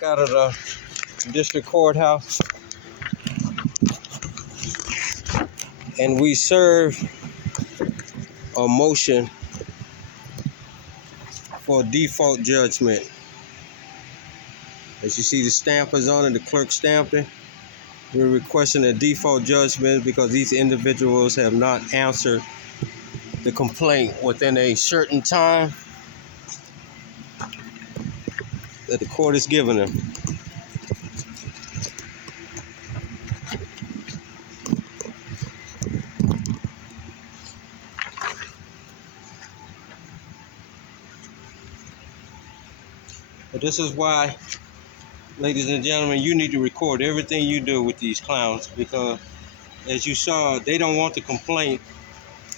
Out of the district courthouse, and we serve a motion for default judgment. As you see, the stamp is on it, the clerk stamped it. We're requesting a default judgment because these individuals have not answered the complaint within a certain time that the court has given them. But this is why, ladies and gentlemen, you need to record everything you do with these clowns, because as you saw, they don't want the complaint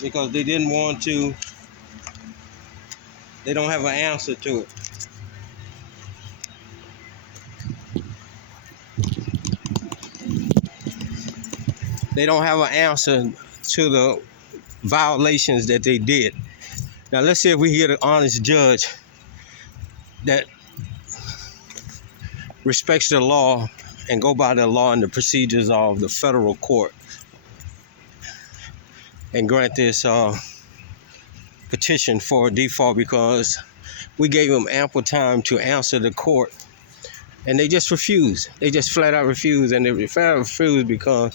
because they don't have an answer to it. They don't have an answer to the violations that they did. Now let's see if we get an honest judge that respects the law and go by the law and the procedures of the federal court and grant this petition for default, because we gave them ample time to answer the court and they just refused. They just flat out refused, and they flat out refused because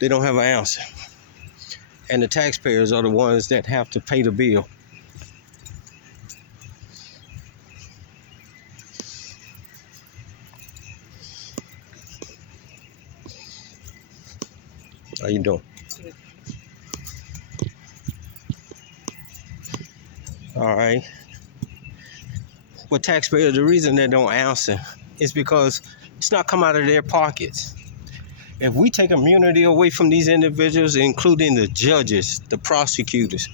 they don't have an answer. And the taxpayers are the ones that have to pay the bill. How you doing? All right. But taxpayers, the reason they don't answer is because it's not come out of their pockets. If we take immunity away from these individuals, including the judges, the prosecutors,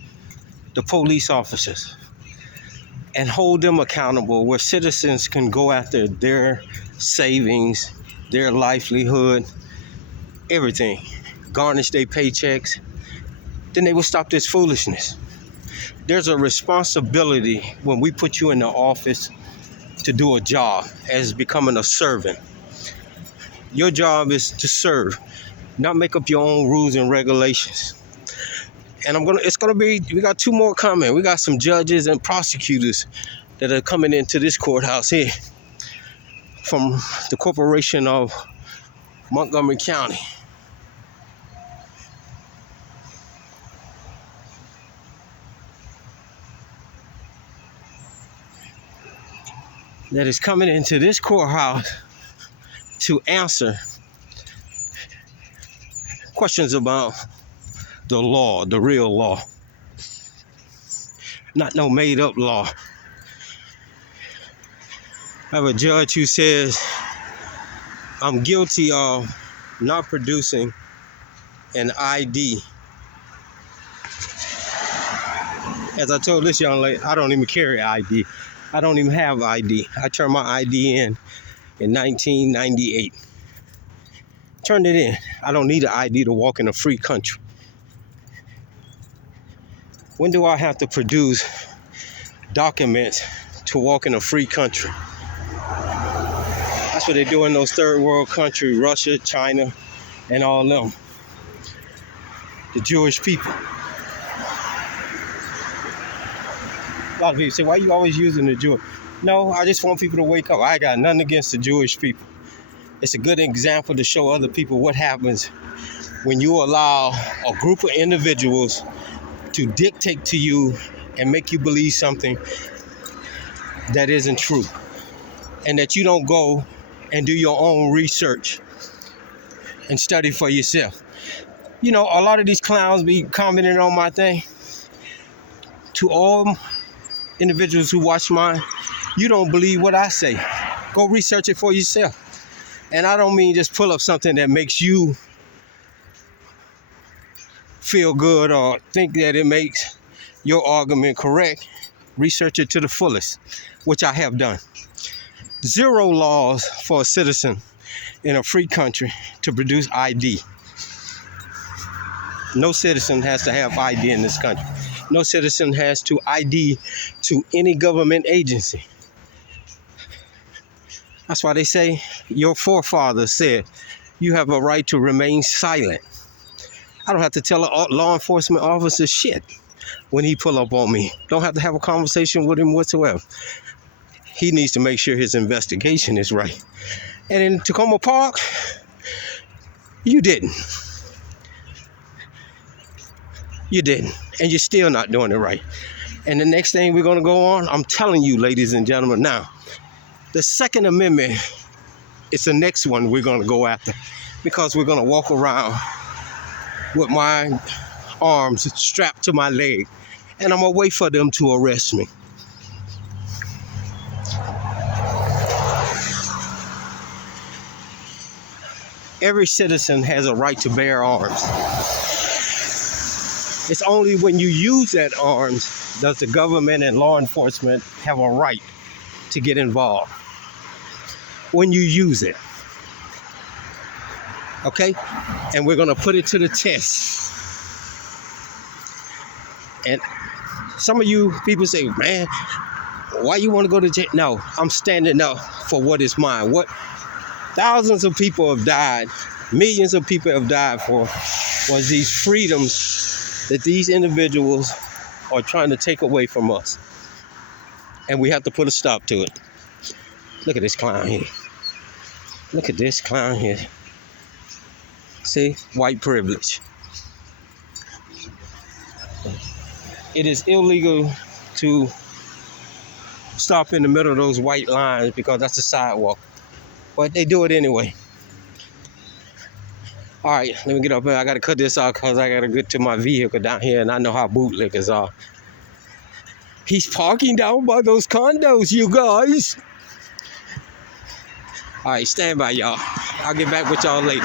the police officers, and hold them accountable where citizens can go after their savings, their livelihood, everything, garnish their paychecks, then they will stop this foolishness. There's a responsibility when we put you in the office to do a job as becoming a servant. Your job is to serve, not make up your own rules and regulations. And we got two more coming. We got some judges and prosecutors that are coming into this courthouse here from the corporation of Montgomery County. That is coming into this courthouse to answer questions about the law, the real law, not no made up law. I have a judge who says I'm guilty of not producing an ID. As I told this young lady, I don't even carry ID. I don't even have ID. I turned my ID in 1998. Turned it in. I don't need an ID to walk in a free country. When do I have to produce documents to walk in a free country? That's what they do in those third world countries, Russia, China, and all them. The Jewish people. A lot of people say, why are you always using the Jewish? No, I just want people to wake up. I got nothing against the Jewish people. It's a good example to show other people what happens when you allow a group of individuals to dictate to you and make you believe something that isn't true, and that you don't go and do your own research and study for yourself. You know, a lot of these clowns be commenting on my thing. To all individuals who watch mine, you don't believe what I say. Go research it for yourself. And I don't mean just pull up something that makes you feel good or think that it makes your argument correct. Research it to the fullest, which I have done. 0 laws for a citizen in a free country to produce ID. No citizen has to have ID in this country. No citizen has to ID to any government agency. That's why they say your forefathers said you have a right to remain silent. I don't have to tell a law enforcement officer shit when he pull up on me. Don't have to have a conversation with him whatsoever. He needs to make sure his investigation is right. And in Tacoma Park, you didn't. You didn't. And you're still not doing it right. And the next thing we're going to go on, I'm telling you, ladies and gentlemen, now, the Second Amendment is the next one we're going to go after, because we're going to walk around with my arms strapped to my leg, and I'm going to wait for them to arrest me. Every citizen has a right to bear arms. It's only when you use that arms does the government and law enforcement have a right to get involved. When you use it. Okay? And we're going to put it to the test. And some of you people say, man, why you want to go to jail? No, I'm standing up for what is mine. What thousands of people have died, millions of people have died for was these freedoms that these individuals are trying to take away from us. And we have to put a stop to it. Look at this clown here. Look at this clown here. See? White privilege. It is illegal to stop in the middle of those white lines because that's the sidewalk. But they do it anyway. All right, let me get up here. I got to cut this off because I got to get to my vehicle down here, and I know how bootlickers are. He's parking down by those condos, you guys. All right, stand by, y'all. I'll get back with y'all later.